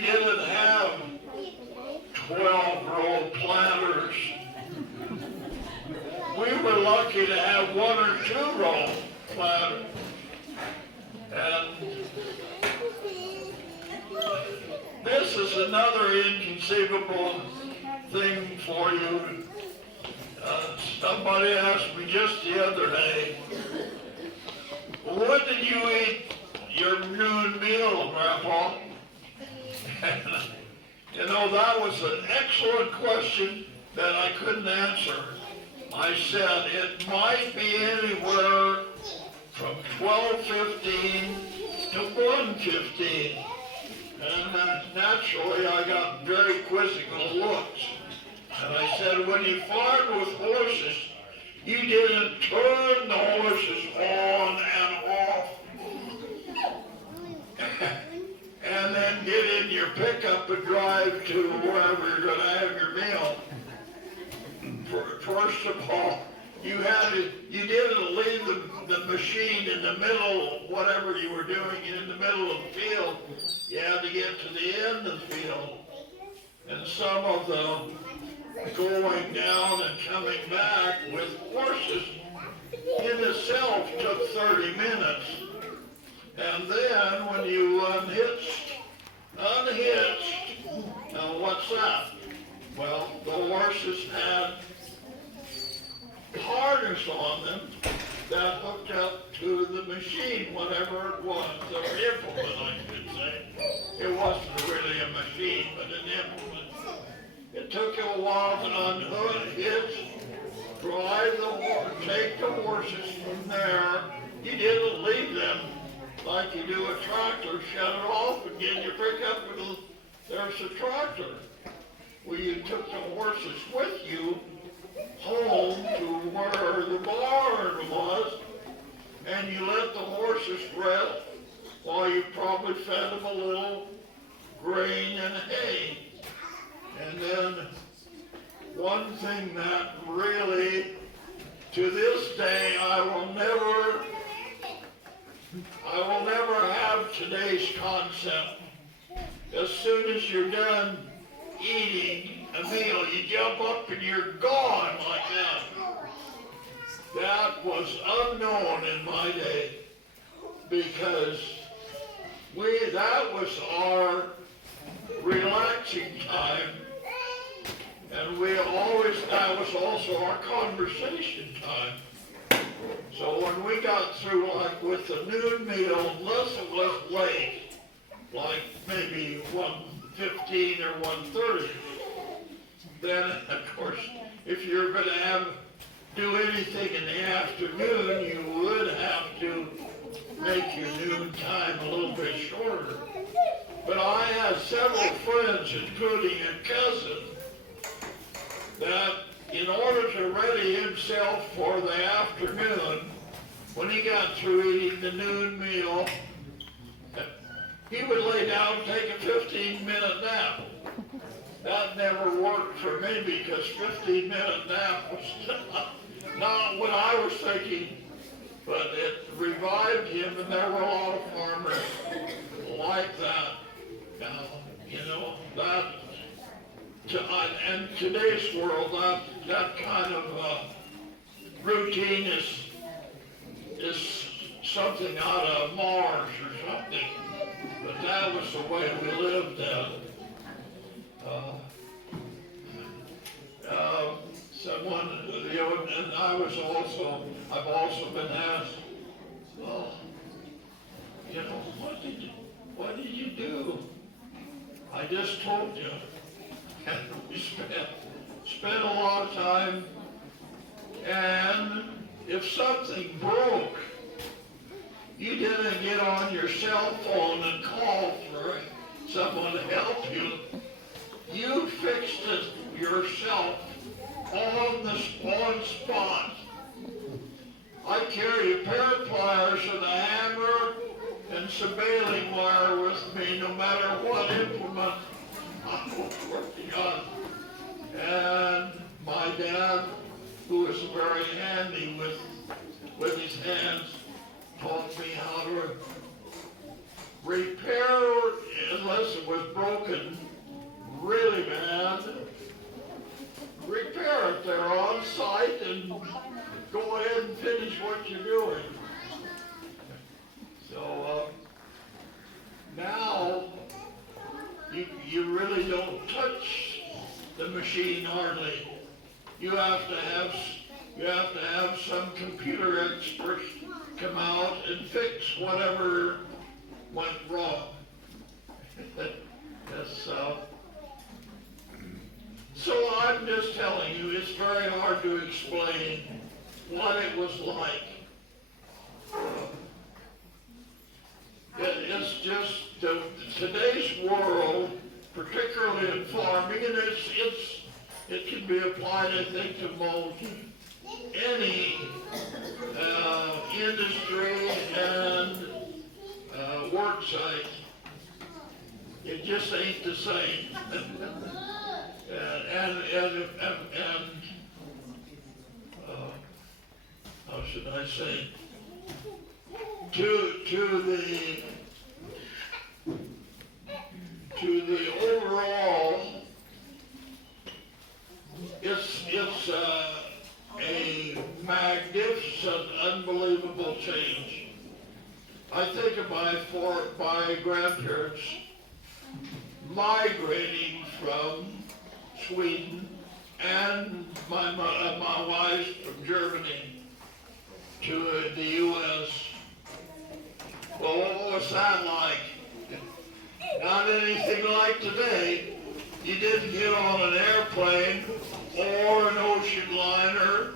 we didn't have 12-row planters. We were lucky to have 1 or 2-row planters. And this is another inconceivable thing for you. Somebody asked me just the other day, when did you eat your noon meal, Grandpa? And, you know, that was an excellent question that I couldn't answer. I said it might be anywhere from 12:15 to 1:15. And naturally, I got very quizzical looks. And I said, when you farmed with horses, you didn't turn the horses on and off. And then get in your pickup and drive to wherever you're going to have your meal. First of all, you didn't leave the machine in the middle, whatever you were doing, in the middle of the field. You had to get to the end of the field. And some of them going down and coming back with horses in itself took 30 minutes. And then when you unhitched, now what's that? Well, the horses had harness on them that hooked up to the machine, whatever it was, the implement, I should say. It wasn't really a machine, but an implement. It took you a while to unhitch, drive the horse, take the horses from there. You didn't leave them like you do a tractor, shut it off and get your pickup and there's a tractor. Well, you took the horses with you home to where the barn was, and you let the horses rest while you probably fed them a little grain and hay. And then one thing that really, to this day, I will never have today's concept. As soon as you're done eating a meal, you jump up and you're gone like that. That was unknown in my day because that was our relaxing time, and that was also our conversation time. So when we got through like with the noon meal, unless it was late, like maybe 1:15 or 1:30, then of course if you're going to do anything in the afternoon, you would have to make your noon time a little bit shorter. But I had several friends, including a cousin, that in order to ready himself for the afternoon, when he got through eating the noon meal, he would lay down and take a 15-minute nap. That never worked for me because 15-minute nap was not what I was thinking, but it revived him, and there were a lot of farmers like that. Now, you know, and today's world, that kind of routine is something out of Mars or something. But that was the way we lived then. Someone, you know, and I've also been asked, well, you know, what did you do? I just told you. And we spent a lot of time, and if something broke, you didn't get on your cell phone and call for someone to help you. You fixed it yourself on the spot. I carried a pair of pliers and a hammer and some baling wire with me, no matter what implement I was working on. And my dad, who was very handy with his hands, taught me how to repair, unless it was broken, you really don't touch the machine hardly. You have to have some computer experts come out and fix whatever went wrong. That's, so I'm just telling you, it's very hard to explain what it was like. It's just today's world, particularly in farming, and it can be applied, I think, to most any industry and work site. It just ain't the same. and how should I say? To the overall, it's a magnificent, unbelievable change. I think of my grandparents migrating from Sweden and my wife from Germany to the U.S. Well, what was that like? Not anything like today. You didn't get on an airplane or an ocean liner.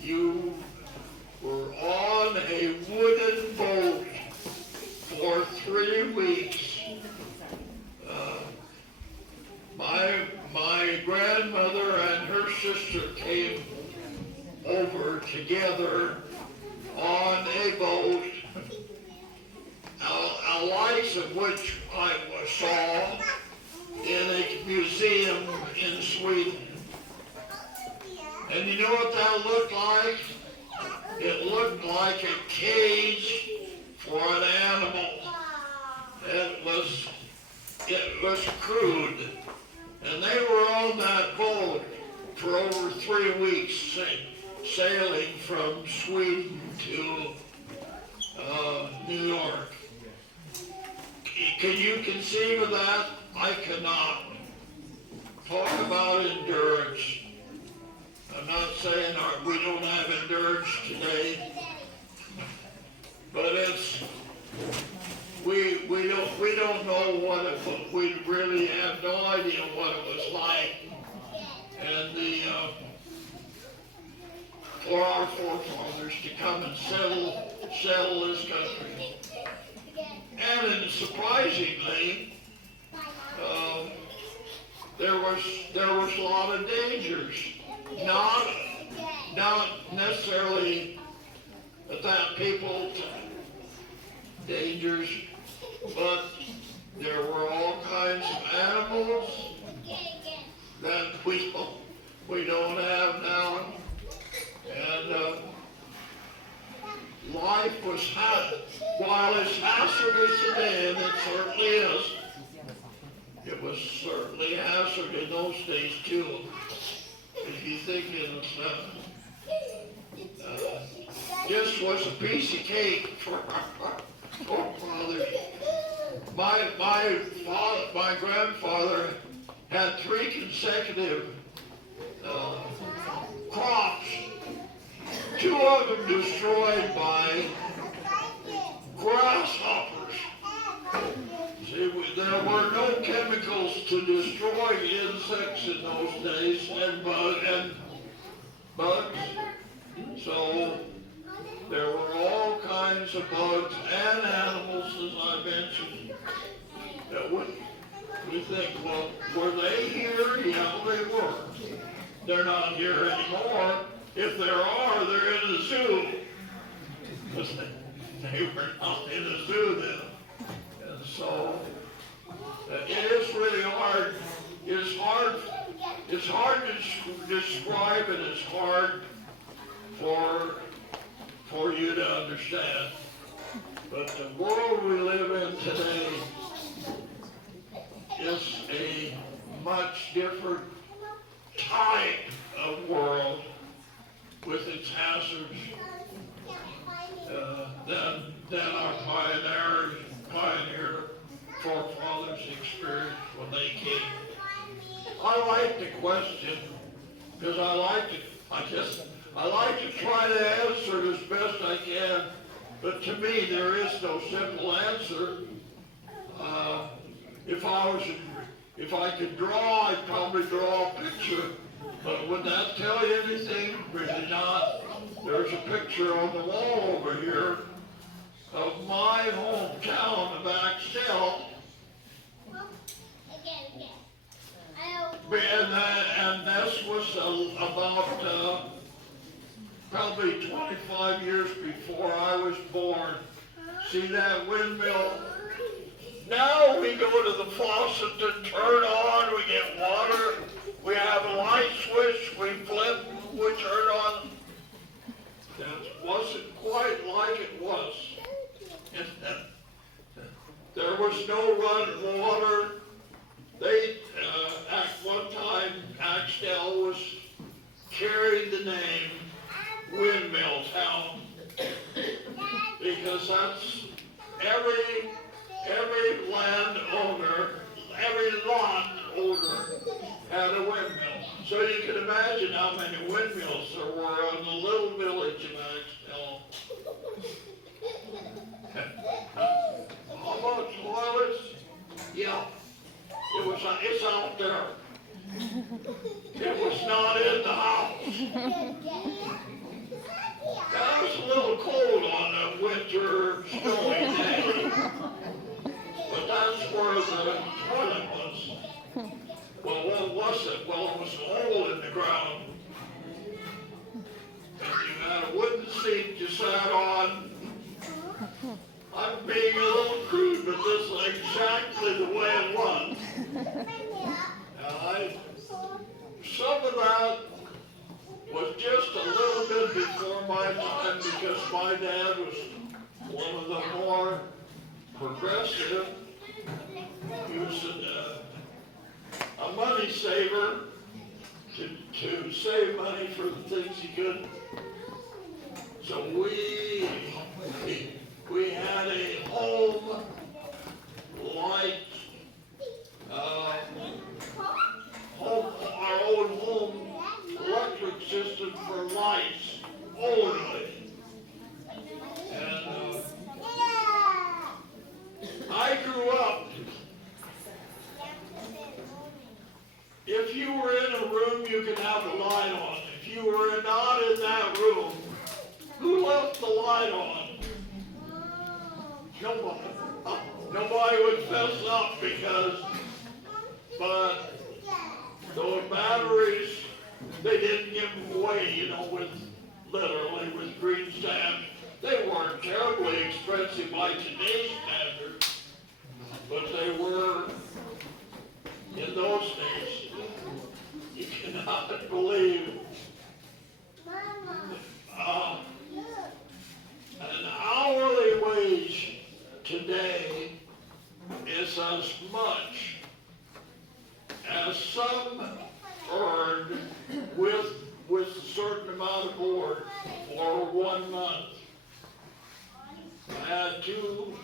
You were on a wooden boat for 3 weeks. My grandmother and her sister came over together on a boat, a likes of which I saw in a museum in Sweden. And you know what that looked like? It looked like a cage for an animal. It was crude. And they were on that boat for over 3 weeks, sailing from Sweden to New York. Can you conceive of that? I cannot. Talk about endurance. I'm not saying we don't have endurance today, but we don't know what it was. We really have no idea what it was like. And for our forefathers to come and settle this country. And surprisingly, there was a lot of dangers. Not necessarily that people dangers, but there were all kinds of animals that we don't have now, and life was while it's hazardous today, and it certainly is. It was certainly hazardous in those days too. If you think this was a piece of cake for our forefathers. My grandfather had 3 consecutive crops, 2 of them destroyed by grasshoppers. See, there were no chemicals to destroy insects in those days and bugs. So there were all kinds of bugs and animals, as I mentioned, that we think, well, were they here? Yeah, they were. They're not here anymore. If there are, they're in the zoo. They were not in the zoo then. And so it is really hard. It's hard to describe, and it's hard for you to understand. But the world we live in today is a much different type of world with its hazards than our pioneer forefathers experienced when I like the question because I like to try to answer it as best I can. But to me, there is no simple answer. If I could draw, I'd probably draw a picture. But would that tell you anything? Really not. There's a picture on the wall over here of my hometown of Axtell. And this was about probably 25 years before I was born. See that windmill? Now we go to the faucet to turn on, we get water, we have a light switch, we flip, we turn on. That wasn't quite like it was. There was no running water. At one time, Axtell was carried the name Windmill Town because that's every landowner, every lot owner had a windmill. So you can imagine how many windmills there were in the little village of Axtell. How about toilets? Yeah. It's out there. It was not in the house. That was a little cold on a winter snowy day. But that's where the toilet was. Well, what was it? Well, it was a hole in the ground. And you had a wooden seat you sat on. I'm being a little crude, but this is exactly the way it was. Some of that was just a little bit before my time because my dad was one of the more progressive. He was a money saver to save money for the things he could. So we had a home light, our own home electric system for lights only. And I grew up, if you were in a room, you could have the light on. If you were not in that room, who left the light on? Nobody would fess up but those batteries, they didn't give them away, literally with green stamps. They weren't terribly expensive by today's standards, but they were in those days. You cannot believe an hourly wage today is as much as some earned with a certain amount of board for 1 month. I had two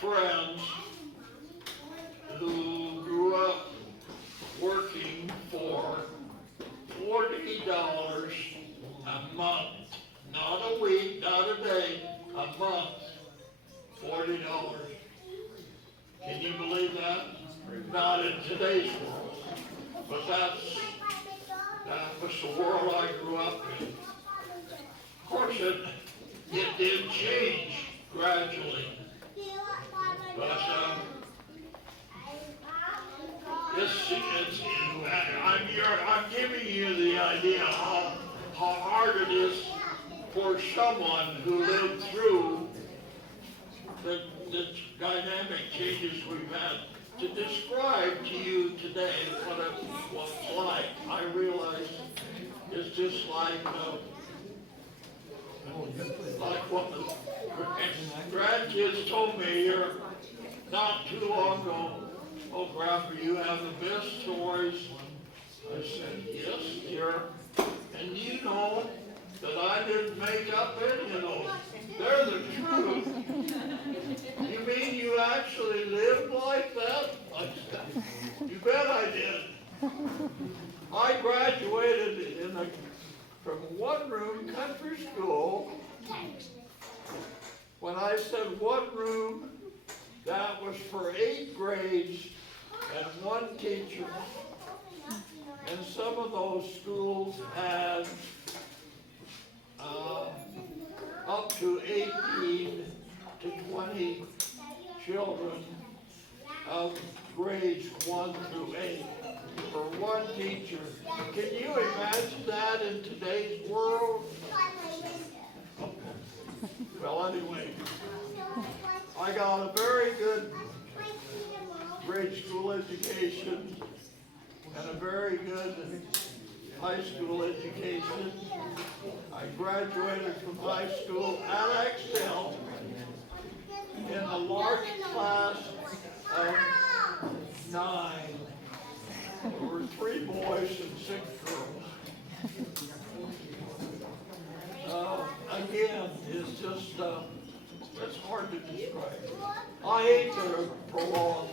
friends who grew up working for $40 a month. Not a week, not a day, a month. $40. Can you believe that? Not in today's world. But that was the world I grew up in. Of course, it did change gradually. But I'm giving you the idea how hard it is for someone who lived through the dynamic changes we've had to describe to you today what it's like. I realize it's just like what the grandkids told me here not too long ago. Oh, Grandpa, you have the best stories. I said, yes, dear. And you know that I didn't make up any of those. They're the truth. You mean you actually lived like that? I said, you bet I did. I graduated from one-room country school. When I said one room, that was for 8 grades and 1 teacher. And some of those schools had up to 18 to 20 children of grades 1 through 8 for 1 teacher. Can you imagine that in today's world? Well, anyway, I got a very good grade school education and a very good high school education. I graduated from high school at Excel in a large class of 9. There were 3 boys and 6 girls. Again, it's just, it's hard to describe. I hate to prolong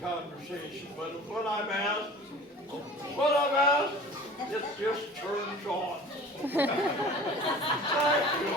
conversation, but when I'm asked, it just turns on. Thank you.